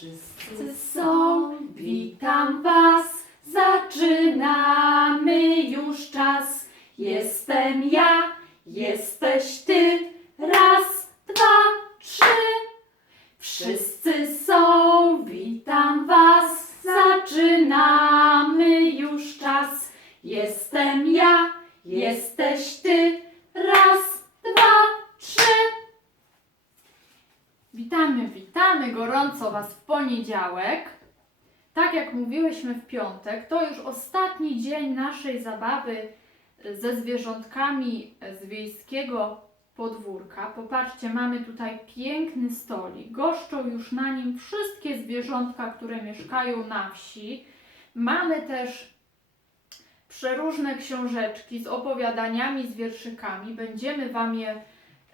Wszyscy są, witam was, zaczynamy już czas. Jestem ja, jesteś ty, raz, dwa, trzy. Wszyscy są, witam was, zaczynamy już czas. Jestem ja, jesteś ty, raz, dwa, trzy. Witamy, witamy gorąco Was w poniedziałek. Tak jak mówiłyśmy w piątek, to już ostatni dzień naszej zabawy ze zwierzątkami z wiejskiego podwórka. Popatrzcie, mamy tutaj piękny stolik. Goszczą już na nim wszystkie zwierzątka, które mieszkają na wsi. Mamy też przeróżne książeczki z opowiadaniami, z wierszykami. Będziemy Wam je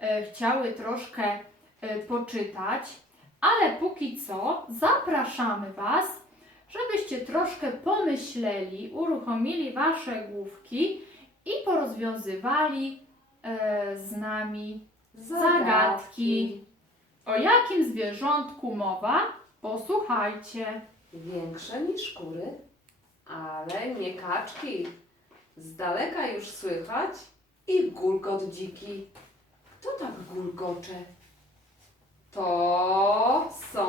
e, chciały troszkę e, poczytać, ale póki co zapraszamy Was, żebyście troszkę pomyśleli, uruchomili Wasze główki i porozwiązywali e, z nami zagadki. O jakim zwierzątku mowa? Posłuchajcie. Większe niż kury, ale nie kaczki. Z daleka już słychać i gulkot dziki. Kto tak gulkocze? To są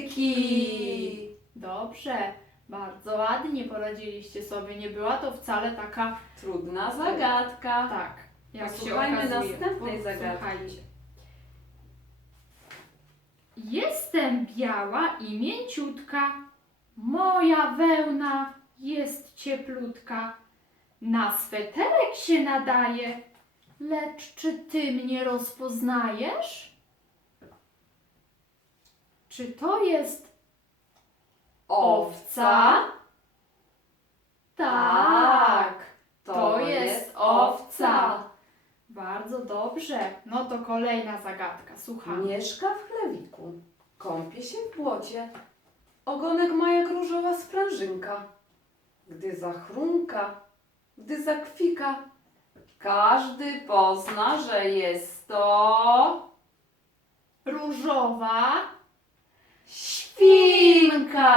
indyki. Dobrze, bardzo ładnie poradziliście sobie. Nie była to wcale taka Trudna zagadka. tak, jak się Posłuchajmy okazuje. następnej zagadki. Posłuchajcie. Jestem biała i mięciutka, moja wełna jest cieplutka. Na sweterek się nadaje, lecz czy ty mnie rozpoznajesz? Czy to jest owca? Tak, to jest owca. Bardzo dobrze. No to kolejna zagadka. Słucham. Mieszka w chlewiku, kąpie się w błocie. Ogonek ma jak różowa sprężynka. Gdy zachrunka, gdy zakwika, każdy pozna, że jest to Różowa świnka.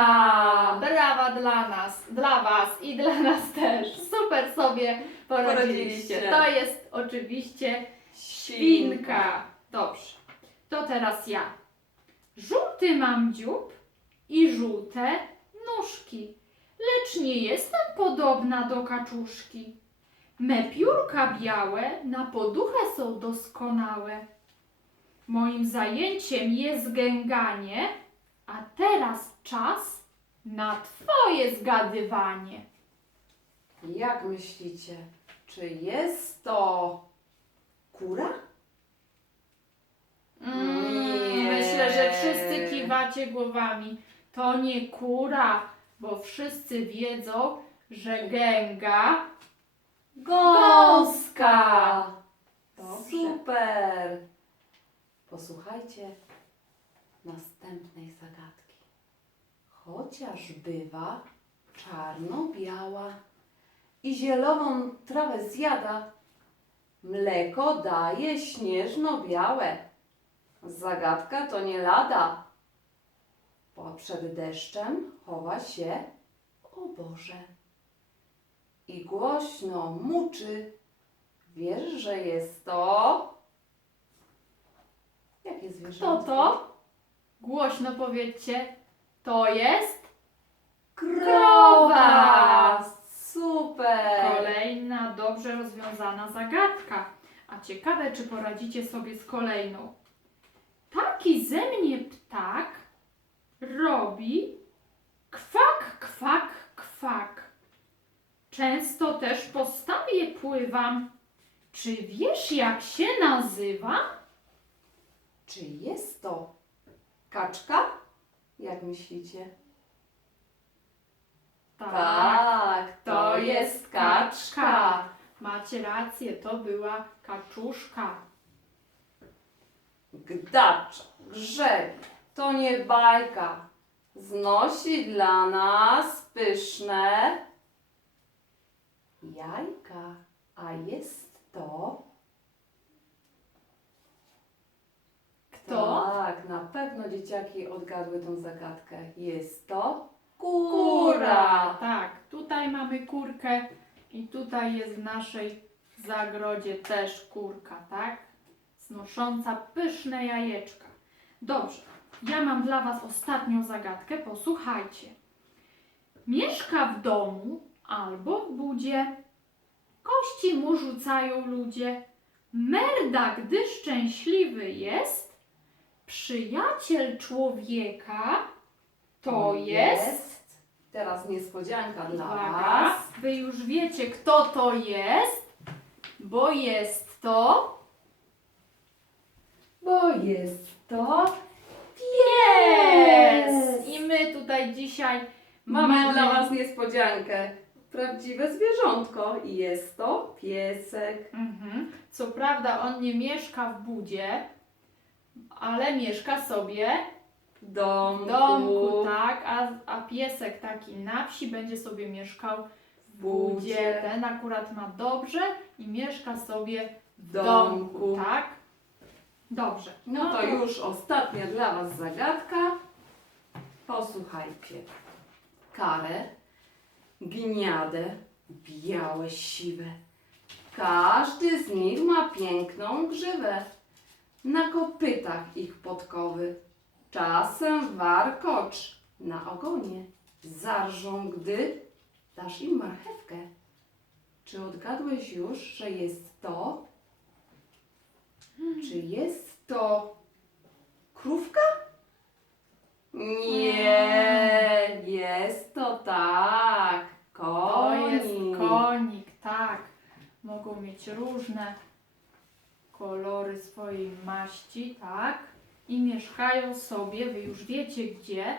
Brawa dla nas, dla Was i dla nas też. Super sobie poradziliście. Poradziliście. To jest oczywiście świnka. Dobrze. To teraz ja. Żółty mam dziób i żółte nóżki, lecz nie jestem podobna do kaczuszki. Me piórka białe na poduchę są doskonałe. Moim zajęciem jest gęganie, a teraz czas na Twoje zgadywanie. Jak myślicie, czy jest to kura? Mm. Myślę, że wszyscy kiwacie głowami. To nie kura, bo wszyscy wiedzą, że gęga Gąska. Dobrze. Super. Posłuchajcie następnej zagadki. Chociaż bywa czarno-biała i zieloną trawę zjada, mleko daje śnieżno-białe. Zagadka to nie lada, bo przed deszczem chowa się, o Boże, i głośno muczy. Wiesz, że jest to. Jakie zwierzę? Kto to? Głośno powiedzcie. To jest Krowa! Super! kolejna dobrze rozwiązana zagadka. A ciekawe, czy poradzicie sobie z kolejną. Taki ze mnie ptak robi kwak, kwak, kwak. Często też po stawie pływam. Czy wiesz, jak się nazywa? Czy jest to kaczka? Jak myślicie? Tak, to jest kaczka. Macie rację, to była kaczuszka. Gdacz, grzeg, to nie bajka. Znosi dla nas pyszne jajka, a jest to dzieciaki odgadły tą zagadkę. Jest to kura. Tak, tutaj mamy kurkę i tutaj jest w naszej zagrodzie też kurka, tak? Znosząca pyszne jajeczka. Dobrze, ja mam dla Was ostatnią zagadkę, posłuchajcie. Mieszka w domu albo w budzie, kości mu rzucają ludzie. Merda, gdy szczęśliwy jest, przyjaciel człowieka to jest Teraz niespodzianka dla Uwaga, Was. wy już wiecie, kto to jest, bo jest to Bo jest to pies! I my tutaj dzisiaj Mamy dla Was niespodziankę. Prawdziwe zwierzątko i jest to piesek. Mhm. Co prawda on nie mieszka w budzie, ale mieszka sobie W domku. w domku, tak? A, a piesek taki na wsi będzie sobie mieszkał W budzie. budzie. Ten akurat ma dobrze i mieszka sobie W domku. domku, tak? Dobrze. No to już ostatnia dla Was zagadka. Posłuchajcie. Karę, gniadę, białe siwe. Każdy z nich ma piękną grzywę. Na kopytach ich podkowy. Czasem warkocz na ogonie. Zarżą, gdy dasz im marchewkę. Czy odgadłeś już, że jest to czy jest to krówka? Nie, jest to tak. To Konik. jest konik, tak. Mogą mieć różne kolory swojej maści, tak. I mieszkają sobie, wy już wiecie gdzie,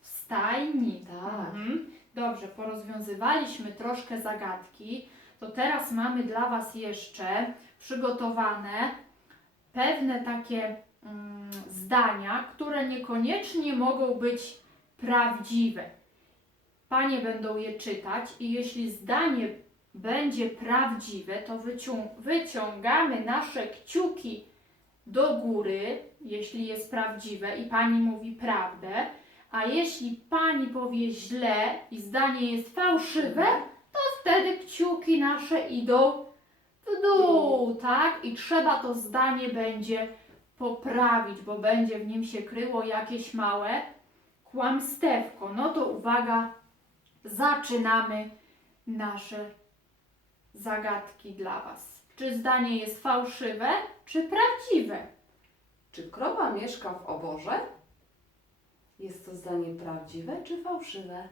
w stajni. Tak. Mhm. Dobrze, porozwiązywaliśmy troszkę zagadki, to teraz mamy dla Was jeszcze przygotowane pewne takie mm, zdania, które niekoniecznie mogą być prawdziwe. Panie będą je czytać i jeśli zdanie będzie prawdziwe, to wycią- wyciągamy nasze kciuki do góry, jeśli jest prawdziwe i pani mówi prawdę, a jeśli pani powie źle i zdanie jest fałszywe, to wtedy kciuki nasze idą w dół, tak? I trzeba to zdanie będzie poprawić, bo będzie w nim się kryło jakieś małe kłamstewko. No to uwaga, zaczynamy nasze zagadki dla Was. Czy zdanie jest fałszywe, czy prawdziwe? Czy krowa mieszka w oborze? Jest to zdanie prawdziwe czy fałszywe?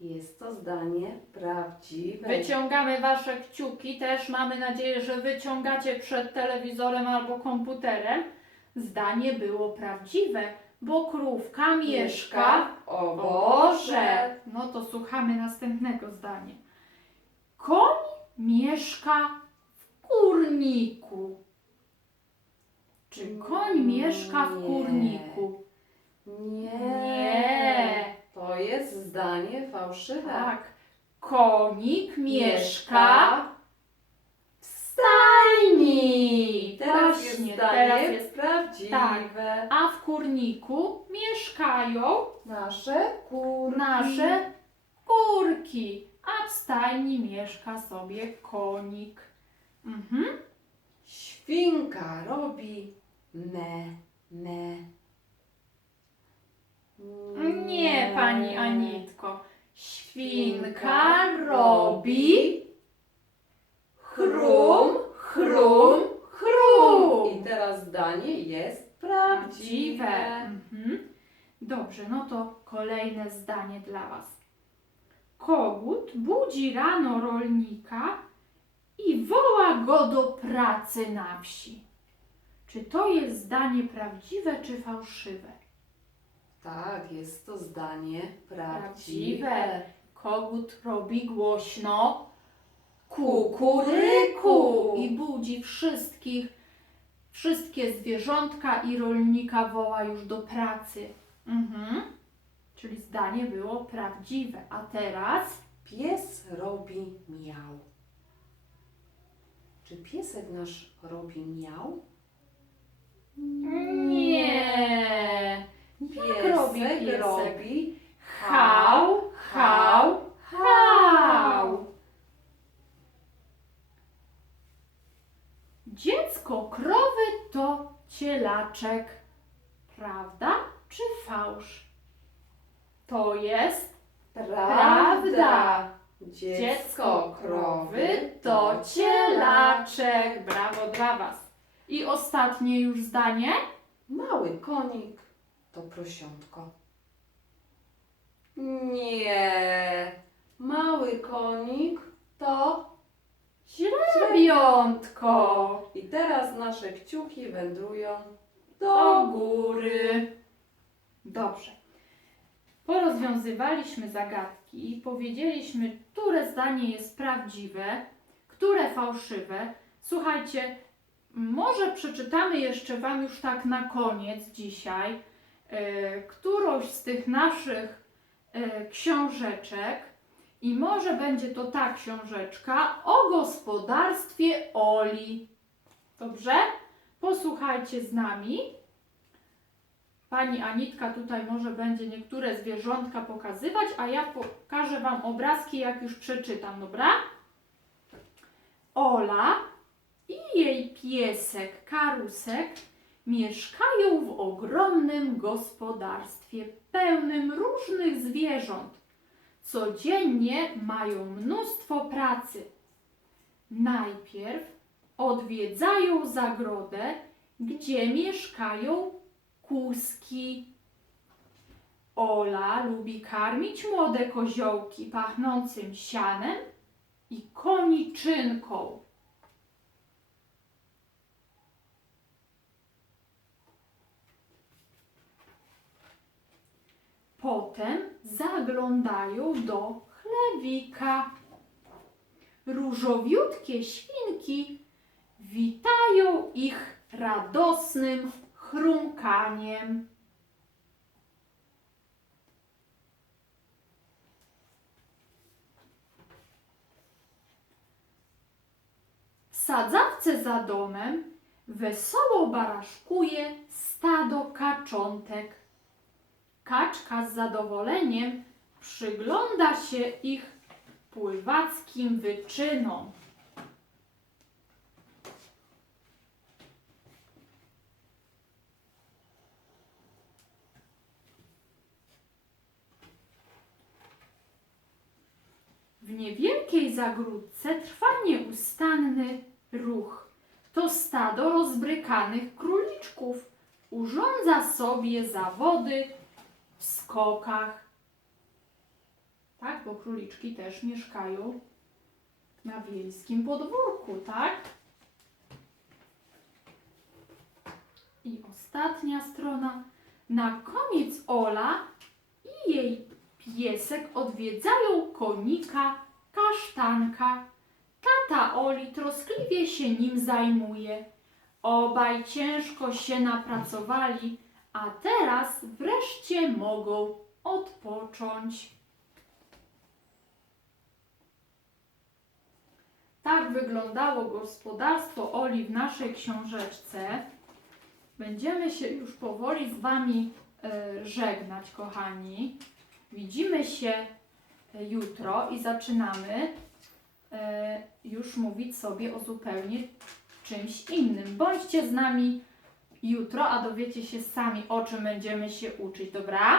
Jest to zdanie prawdziwe. Wyciągamy Wasze kciuki, też mamy nadzieję, że wyciągacie przed telewizorem albo komputerem. Zdanie było prawdziwe, bo krówka mieszka w w oborze. No to słuchamy następnego zdania. Koń mieszka w kurniku. Czy koń mieszka w Nie. kurniku? Nie. Nie. To jest zdanie fałszywe. Tak. Konik mieszka w stajni. Teraz Właśnie, jest zdanie teraz jest. prawdziwe. Tak. A w kurniku mieszkają Nasze kurki. nasze kurki, a w stajni mieszka sobie konik. Mhm. Świnka robi me, me. Nie, pani Anitko. Świnka robi chrum, chrum, chrum. I teraz zdanie jest Prawdziwe. Mhm. Dobrze, no to kolejne zdanie dla Was. Kogut budzi rano rolnika i woła go do pracy na wsi. Czy to jest zdanie prawdziwe czy fałszywe? Tak, jest to zdanie prawdziwe. Kogut robi głośno kukuryku i budzi wszystkich, wszystkie zwierzątka i rolnika woła już do pracy. Mhm. Czyli zdanie było prawdziwe. A teraz Pies robi miał. Czy piesek nasz robi miał? Nie. Jak robi Piesek piesek? robi Hał, hał, hał. Dziecko krowy to cielaczek. Prawda czy fałsz? To jest prawda. dziecko krowy to cielaczek. Brawo dla Was. I ostatnie już zdanie. Mały konik to prosiątko. Nie. Mały konik to Źrebiątko. I teraz nasze kciuki wędrują do do góry. Dobrze. Porozwiązywaliśmy zagadki powiedzieliśmy, które zdanie jest prawdziwe, które fałszywe. Słuchajcie, może przeczytamy jeszcze Wam już tak na koniec dzisiaj e, którąś z tych naszych e, książeczek i może będzie to ta książeczka o gospodarstwie Oli. Dobrze? Posłuchajcie z nami. Pani Anitka tutaj może będzie niektóre zwierzątka pokazywać, a ja pokażę Wam obrazki, jak już przeczytam, dobra? Ola i jej piesek Karusek mieszkają w ogromnym gospodarstwie pełnym różnych zwierząt. Codziennie mają mnóstwo pracy. Najpierw odwiedzają zagrodę, gdzie mieszkają kuski. Ola lubi karmić młode koziołki pachnącym sianem i koniczynką. Potem zaglądają do chlewika. Różowiutkie świnki witają ich radosnym chrumkaniem. W sadzawce za domem wesoło baraszkuje stado kaczątek. Kaczka z zadowoleniem przygląda się ich pływackim wyczynom. Niewielkiej zagródce trwa nieustanny ruch. To stado rozbrykanych króliczków urządza sobie zawody w skokach. Tak, bo króliczki też mieszkają na wiejskim podwórku, tak? I ostatnia strona. Na koniec Ola i jej piesek odwiedzają konika, kasztanka. Tata Oli troskliwie się nim zajmuje. Obaj ciężko się napracowali, a teraz wreszcie mogą odpocząć. Tak wyglądało gospodarstwo Oli w naszej książeczce. Będziemy się już powoli z Wami e, żegnać, kochani. Widzimy się jutro i zaczynamy e, już mówić sobie o zupełnie czymś innym. Bądźcie z nami jutro, a dowiecie się sami, o czym będziemy się uczyć, dobra?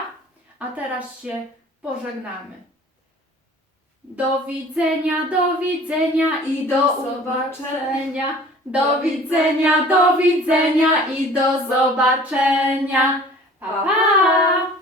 A teraz się pożegnamy. Do widzenia, do widzenia i do zobaczenia. Do widzenia, do widzenia i do zobaczenia. Pa, pa!